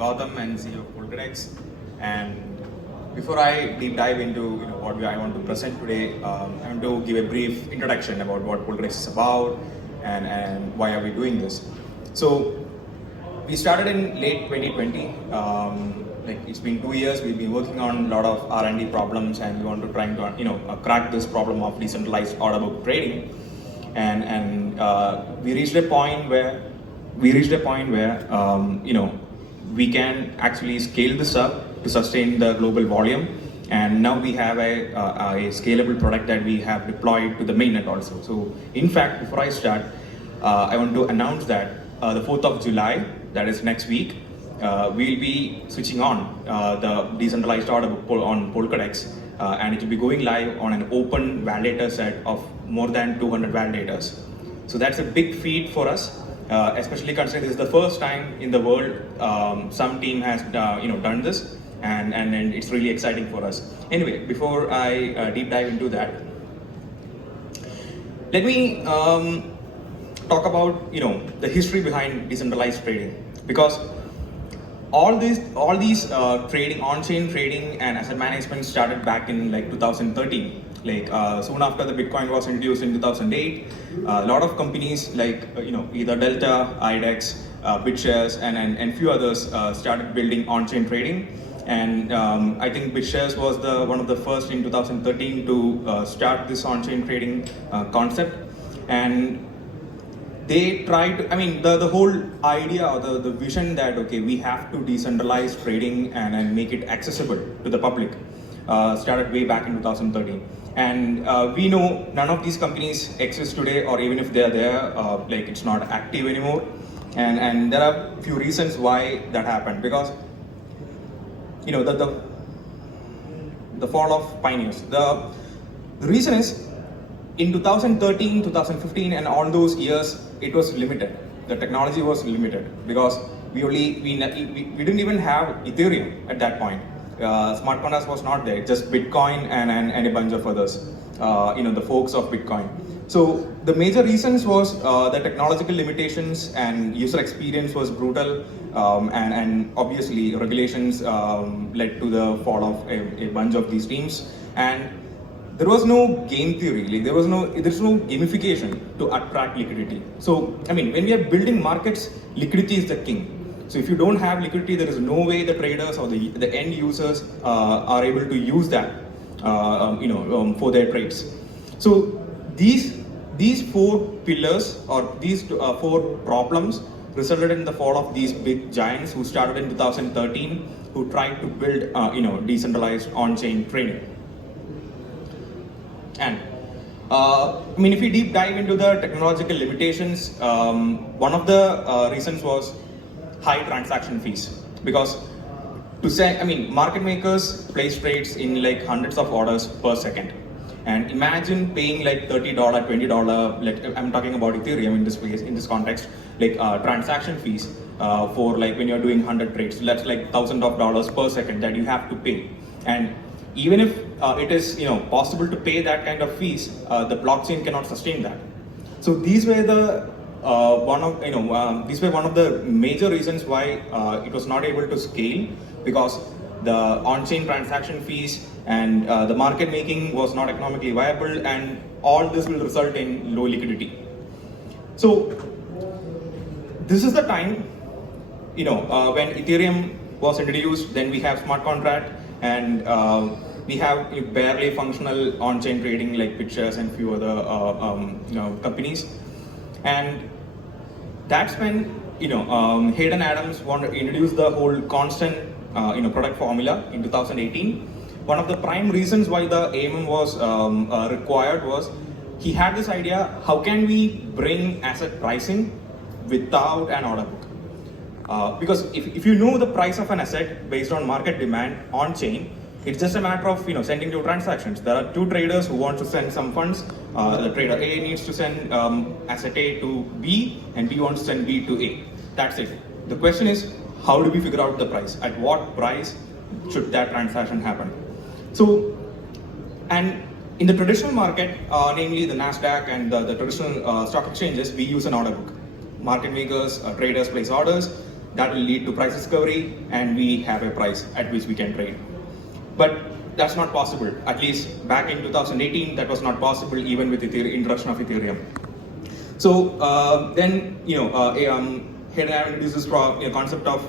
Gautham and CEO of Polkadex. And before I deep dive into what I want to present today, I want to give a brief introduction about what Polkadex is about and why are we doing this. So we started in late 2020. It's been 2 years. We've been working on a lot of R&D problems, and we want to try to crack this problem of decentralized order book trading. And we reached a point where we can actually scale this up to sustain the global volume. And now we have a scalable product that we have deployed to the mainnet also. So in fact, before I start, I want to announce that the 4th of July, that is next week, we'll be switching on the decentralized order book on Polkadex, and it will be going live on an open validator set of more than 200 validators. So that's a big feat for us, especially considering this is the first time in the world some team has done this, and it's really exciting for us. Anyway, before I deep dive into that, let me talk about the history behind decentralized trading, because all these trading, on-chain trading and asset management started back in 2013. Soon after the Bitcoin was introduced in 2008, a lot of companies either Delta, IDEX, BitShares, and few others started building on-chain trading. And I think BitShares was one of the first in 2013 to start this on-chain trading concept. And they tried to, the whole idea or the vision that, okay, we have to decentralize trading and make it accessible to the public started way back in 2013. And we know none of these companies exist today, or even if they're there, it's not active anymore. And there are a few reasons why that happened, because the fall of pioneers. The reason is, in 2013, 2015, and all those years, it was limited. The technology was limited because we didn't even have Ethereum at that point. Smart contracts was not there, just Bitcoin and a bunch of others, the folks of Bitcoin. So the major reasons was the technological limitations, and user experience was brutal, and obviously regulations led to the fall of a bunch of these teams. And there was no game theory, there's no gamification to attract liquidity. So when we are building markets, liquidity is the king. So if you don't have liquidity, there is no way the traders or the end users are able to use that for their trades. So these four pillars, or these four problems, resulted in the fall of these big giants who started in 2013, who tried to build decentralized on-chain trading. And if we deep dive into the technological limitations, one of the reasons was high transaction fees. Because market makers place trades in hundreds of orders per second. And imagine paying $30, $20, I'm talking about Ethereum in this context, transaction fees for when you're doing 100 trades. That's thousands of dollars per second that you have to pay. And even if it is possible to pay that kind of fees, the blockchain cannot sustain that. So these were one of the major reasons why it was not able to scale, because the on-chain transaction fees and the market making was not economically viable, and all this will result in low liquidity. So this is the time when Ethereum was introduced. Then we have smart contract, and we have a barely functional on-chain trading like BitShares and few other companies. And that's when Hayden Adams wanted to introduce the whole constant product formula in 2018. One of the prime reasons why the AMM was required was he had this idea: how can we bring asset pricing without an order book? Because if you know the price of an asset based on market demand on chain, it's just a matter of sending two transactions. There are two traders who want to send some funds. The trader A needs to send asset A to B, and B wants to send B to A. That's it. The question is, how do we figure out the price? At what price should that transaction happen? So, and in the traditional market, namely the Nasdaq and the traditional stock exchanges, we use an order book. Market makers, traders place orders. that will lead to price discovery, and we have a price at which we can trade. But that's not possible. At least back in 2018, that was not possible even with the introduction of Ethereum. So then, here I introduced this concept of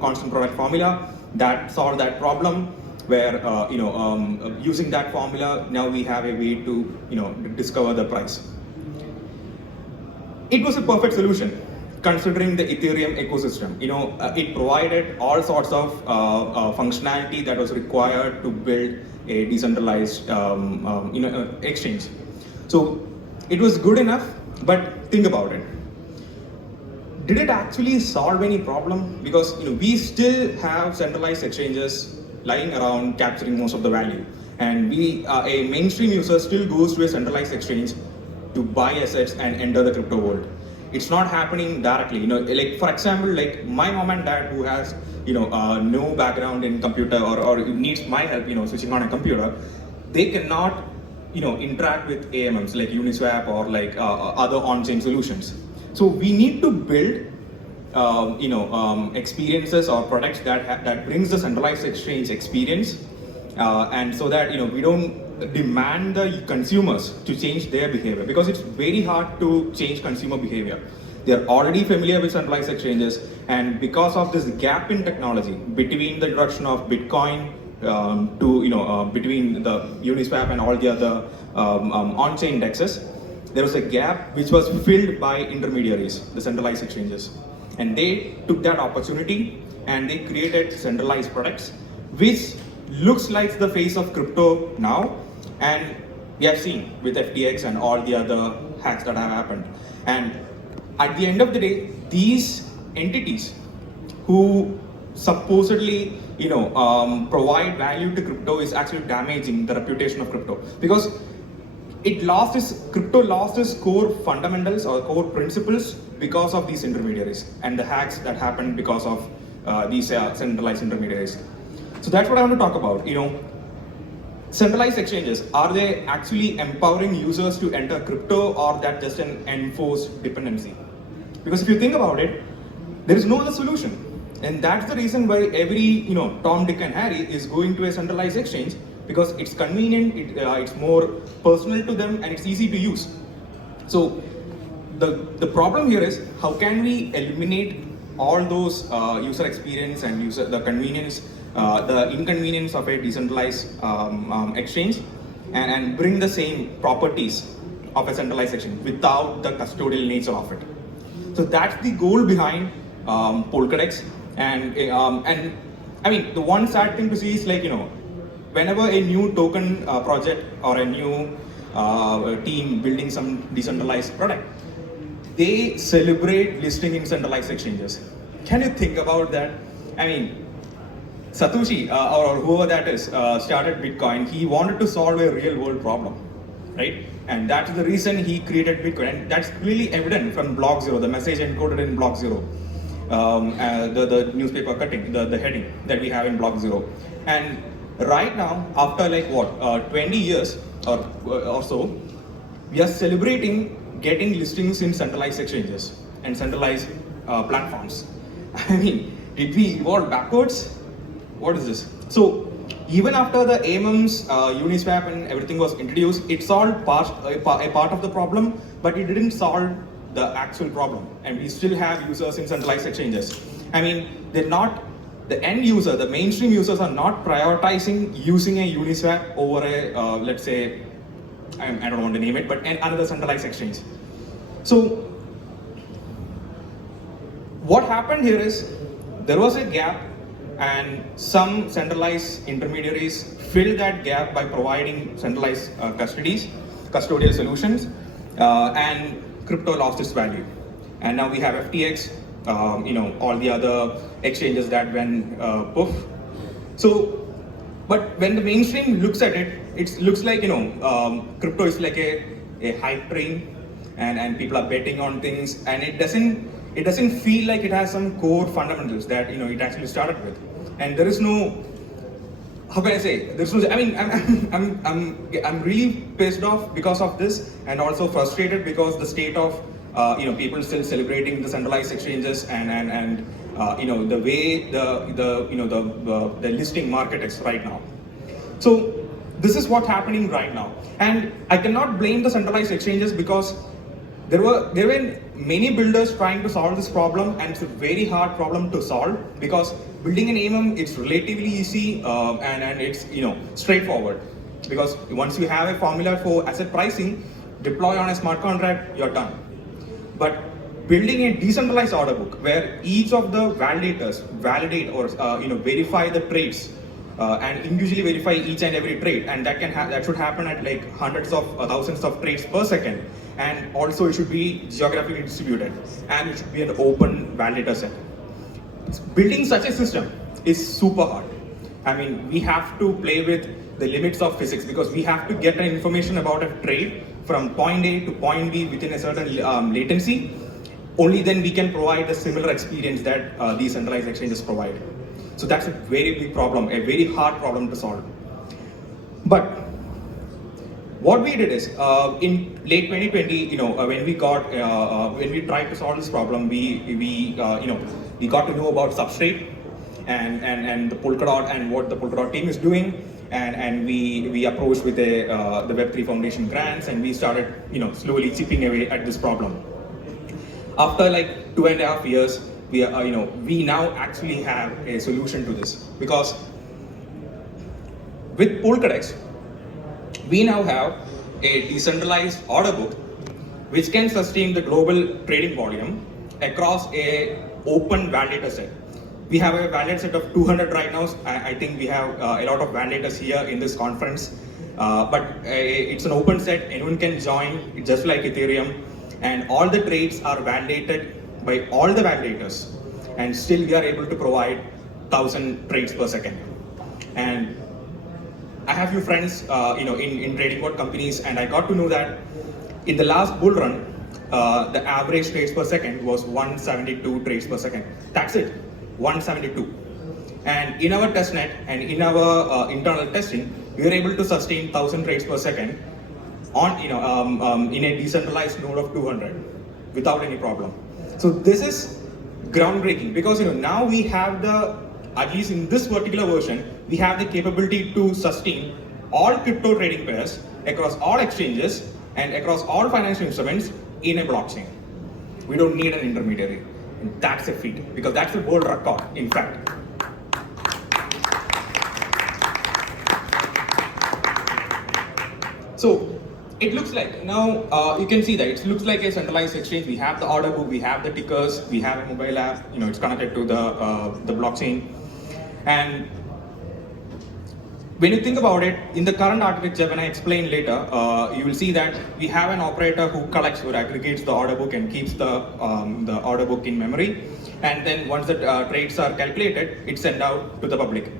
constant product formula that solved that problem. Where using that formula, now we have a way to discover the price. It was a perfect solution considering the Ethereum ecosystem. It provided all sorts of functionality that was required to build a decentralized exchange. So it was good enough, but think about it. Did it actually solve any problem? Because we still have centralized exchanges lying around capturing most of the value, and a mainstream user still goes to a centralized exchange to buy assets and enter the crypto world. It's not happening directly. Like for example, like my mom and dad who has no background in computer or needs my help switching on a computer, they cannot interact with AMMs like Uniswap or like other on-chain solutions. So we need to build experiences or products that brings the centralized exchange experience, and so that we don't demand the consumers to change their behavior, because it's very hard to change consumer behavior. They're already familiar with centralized exchanges, and because of this gap in technology between the introduction of Bitcoin between the Uniswap and all the other on-chain DEXs, there was a gap which was filled by intermediaries, the centralized exchanges. And they took that opportunity and they created centralized products, which looks like the face of crypto now. And we have seen with FTX and all the other hacks that have happened. And at the end of the day, these entities who supposedly provide value to crypto is actually damaging the reputation of crypto, because crypto lost its core fundamentals or core principles because of these intermediaries and the hacks that happened because of these centralized intermediaries. So that's what I want to talk about. Centralized exchanges, are they actually empowering users to enter crypto, or that just an enforced dependency? Because if you think about it, there is no other solution. And that's the reason why every Tom, Dick and Harry is going to a centralized exchange, because it's convenient, it's more personal to them, and it's easy to use. So the problem here is, how can we eliminate all those user experience and the convenience, the inconvenience of a decentralized exchange, and bring the same properties of a centralized exchange without the custodial nature of it. So that's the goal behind Polkadex. And I mean, the one sad thing to see is, like, whenever a new token project or a new team building some decentralized product, they celebrate listing in centralized exchanges. Can you think about that? I mean, Satoshi or whoever that is started Bitcoin. He wanted to solve a real world problem, right? And that's the reason he created Bitcoin. And that's clearly evident from Block Zero, the message encoded in Block Zero. The newspaper cutting, the heading that we have in Block Zero. And right now, after like 20 years or so, we are celebrating getting listings in centralized exchanges and centralized platforms. I mean, did we evolve backwards? What is this? So even after the AMMs, Uniswap and everything was introduced, it solved a part of the problem, but it didn't solve the actual problem. And we still have users in centralized exchanges. I mean, they're not, the end user, the mainstream users are not prioritizing using a Uniswap over a, let's say, I don't want to name it, but another centralized exchange. So what happened here is, there was a gap, and some centralized intermediaries filled that gap by providing centralized custodial solutions, and crypto lost its value. And now we have FTX, all the other exchanges that went poof. So, but when the mainstream looks at it, it looks like crypto is like a hype train, and people are betting on things, and it doesn't feel like it has some core fundamentals that it actually started with. And there is no, how can I say? There's no. I mean, I'm really pissed off because of this, and also frustrated because the state of people still celebrating the centralized exchanges and the way the listing market is right now. So this is what's happening right now, and I cannot blame the centralized exchanges because there were many builders trying to solve this problem, and it's a very hard problem to solve because building an AMM, it's relatively easy and it's straightforward, because once you have a formula for asset pricing, deploy on a smart contract, you're done. But building a decentralized order book where each of the validators validate or verify the trades and individually verify each and every trade, and that should happen at like hundreds of thousands of trades per second, and also it should be geographically distributed, and it should be an open validator set. Building such a system is super hard. I mean, we have to play with the limits of physics because we have to get information about a trade from point A to point B within a certain latency. Only then we can provide a similar experience that these centralized exchanges provide. So that's a very big problem, a very hard problem to solve. But what we did is, in late 2020, when we tried to solve this problem, we got to know about Substrate and the Polkadot and what the Polkadot team is doing, and we approached with the Web3 Foundation grants, and we started slowly chipping away at this problem. After like 2.5 years, we now actually have a solution to this, because with Polkadex, we now have a decentralized order book which can sustain the global trading volume across a open validator set. We have a validator set of 200 right now. I think we have a lot of validators here in this conference, but it's an open set. Anyone can join, just like Ethereum, and all the trades are validated by all the validators, and still we are able to provide 1,000 trades per second. And I have few friends in trading board companies, and I got to know that in the last bull run, the average trades per second was 172 trades per second. That's it, 172. And in our testnet and in our internal testing, we were able to sustain 1,000 trades per second on in a decentralized node of 200 without any problem. So this is groundbreaking, because now we have at least in this particular version, we have the capability to sustain all crypto trading pairs across all exchanges and across all financial instruments in a blockchain. We don't need an intermediary. And that's a feat, because that's a world record, in fact. So it looks like, now you can see that it looks like a centralized exchange. We have the order book, we have the tickers, we have a mobile app, it's connected to the blockchain. And when you think about it, in the current architecture, when I explain later, you will see that we have an operator who collects or aggregates the order book and keeps the order book in memory. And then once the trades are calculated, it's sent out to the public.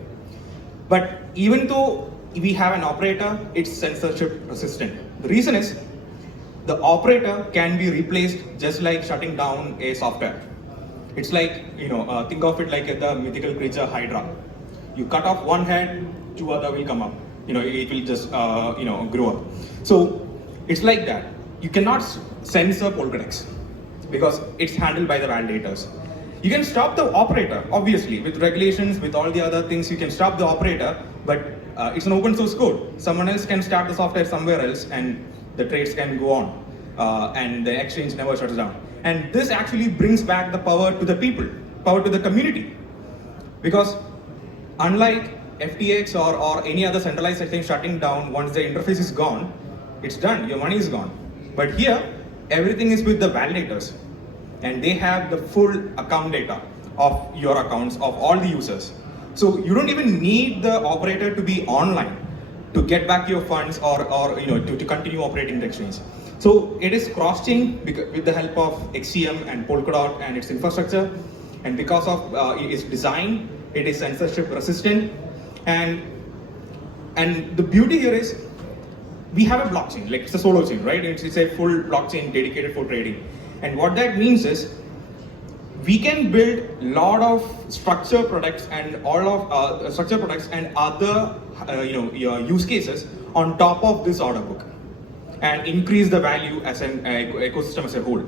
But even though we have an operator, it's censorship resistant. The reason is, the operator can be replaced just like shutting down a software. It's like, think of it like the mythical creature Hydra. You cut off one head, 2 other will come up. It will just, grow up. So it's like that. You cannot censor Polkadex because it's handled by the validators. You can stop the operator, obviously, with regulations, with all the other things, you can stop the operator, but it's an open source code. Someone else can start the software somewhere else and the trades can go on and the exchange never shuts down. And this actually brings back the power to the people, power to the community. Because unlike FTX or any other centralized exchange shutting down, once the interface is gone, it's done, your money is gone. But here, everything is with the validators, and they have the full account data of your accounts, of all the users. So you don't even need the operator to be online to get back your funds or to continue operating the exchange. So it is cross-chain with the help of XCM and Polkadot and its infrastructure, and because of its design, it is censorship resistant. And the beauty here is, we have a blockchain, like it's a solo chain, right? It's a full blockchain dedicated for trading. And what that means is, we can build a lot of structured products and all of structured products and other use cases on top of this order book, and increase the value as an ecosystem as a whole.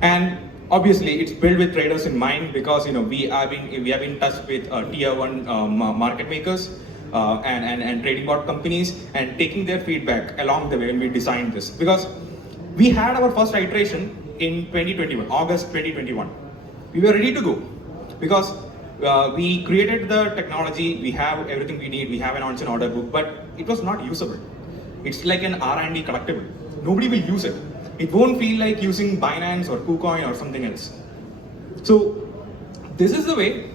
And Obviously, it's built with traders in mind because we have been in touch with tier one market makers and trading bot companies and taking their feedback along the way when we designed this. Because we had our first iteration in 2021, August 2021. We were ready to go because we created the technology, we have everything we need, we have an on-chain order book, but it was not usable. It's like an R&D collectible. Nobody will use it. It won't feel like using Binance or KuCoin or something else. So this is the way,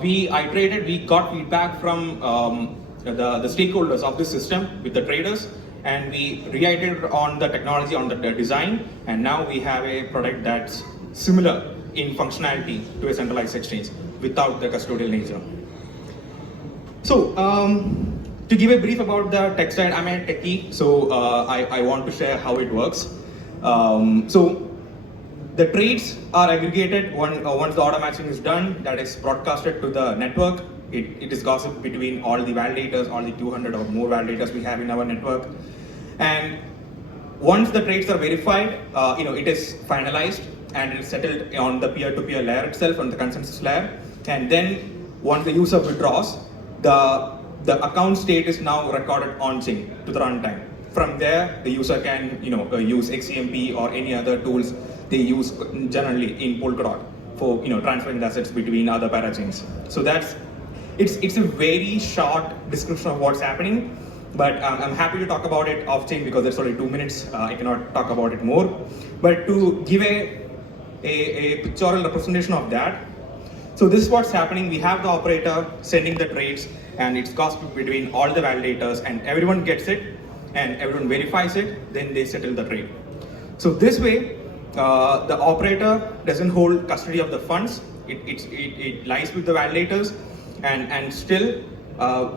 we iterated, we got feedback from the stakeholders of this system with the traders, and we reiterated on the technology, on the design, and now we have a product that's similar in functionality to a centralized exchange without the custodial nature. So, to give a brief about the tech side, I'm a techie, so I want to share how it works. So, the trades are aggregated once the order matching is done, that is broadcasted to the network. It is gossiped between all the validators, all the 200 or more validators we have in our network. And once the trades are verified, it is finalized and it is settled on the peer-to-peer layer itself, on the consensus layer. And then once the user withdraws, the account state is now recorded on-chain to the runtime. From there, the user can use XCMP or any other tools they use generally in Polkadot for transferring the assets between other parachains. So it's a very short description of what's happening, but I'm happy to talk about it off-chain because it's only 2 minutes. I cannot talk about it more. But to give a pictorial representation of that, so this is what's happening. We have the operator sending the trades, and it's gossiped between all the validators, and everyone gets it, and everyone verifies it, then they settle the trade. So this way, the operator doesn't hold custody of the funds. It lies with the validators, and still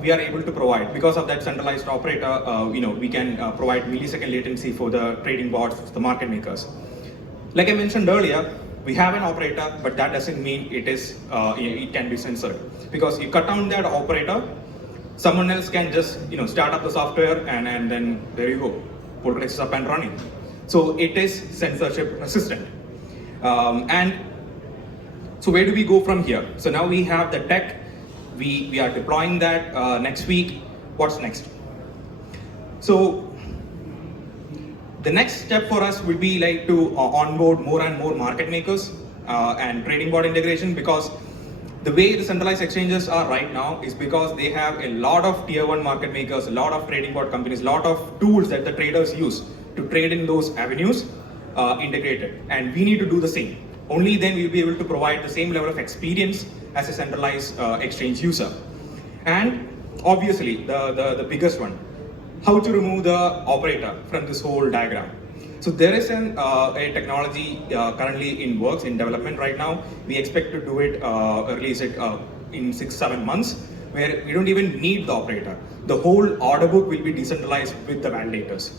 we are able to provide, because of that centralized operator, we can provide millisecond latency for the trading bots, the market makers. Like I mentioned earlier, we have an operator, but that doesn't mean it can be censored. Because you cut down that operator, someone else can just start up the software and then there you go, Polkadex is up and running. So it is censorship resistant. And so where do we go from here? So now we have the tech, we are deploying that next week. What's next? So the next step for us will be like to onboard more and more market makers and trading bot integration, because the way the centralized exchanges are right now is because they have a lot of tier one market makers, a lot of trading bot companies, a lot of tools that the traders use to trade in those avenues integrated. And we need to do the same. Only then we'll be able to provide the same level of experience as a centralized exchange user. And obviously the biggest one, how to remove the operator from this whole diagram. So there is a technology currently in works, in development right now. We expect to do it, release it in 6-7 months, where we don't even need the operator. The whole order book will be decentralized with the validators.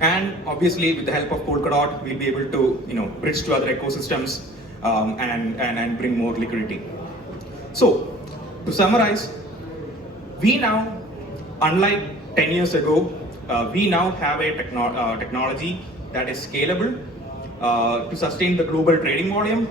And obviously with the help of Polkadot, we'll be able to bridge to other ecosystems and bring more liquidity. So to summarize, we now, unlike 10 years ago, we now have a technology that is scalable to sustain the global trading volume.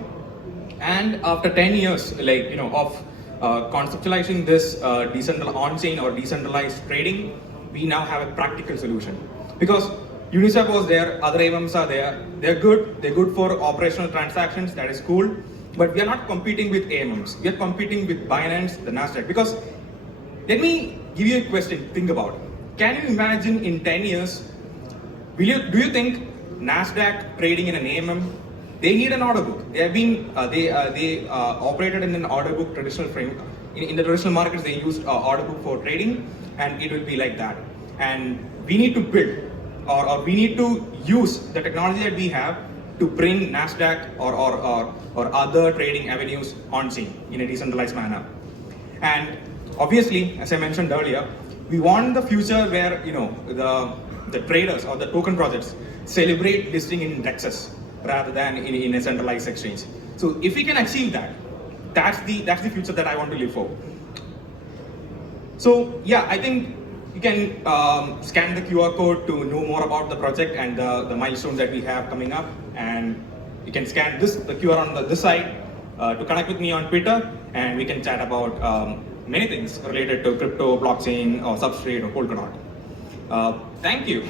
And after 10 years, of conceptualizing this decentralized on-chain or decentralized trading, we now have a practical solution. Because Uniswap was there, other AMMs are there. They're good for operational transactions. That is cool. But we are not competing with AMMs. We are competing with Binance, the Nasdaq. Because let me give you a question. Think about. Can you imagine in 10 years? Do you think Nasdaq trading in an AMM? They need an order book. They have been they operated in an order book traditional frame. In the traditional markets, they used order book for trading, and it will be like that. And we need to build, or we need to use the technology that we have to bring Nasdaq or other trading avenues on-chain in a decentralized manner. And obviously, as I mentioned earlier, we want the future where the traders or the token projects celebrate listing in DEXs rather than in a centralized exchange. So if we can achieve that, that's the future that I want to live for. So yeah, I think you can scan the QR code to know more about the project and the milestones that we have coming up. And You can scan the QR on this side to connect with me on Twitter, and we can chat about many things related to crypto, blockchain, or Substrate, or Polkadot. Thank you.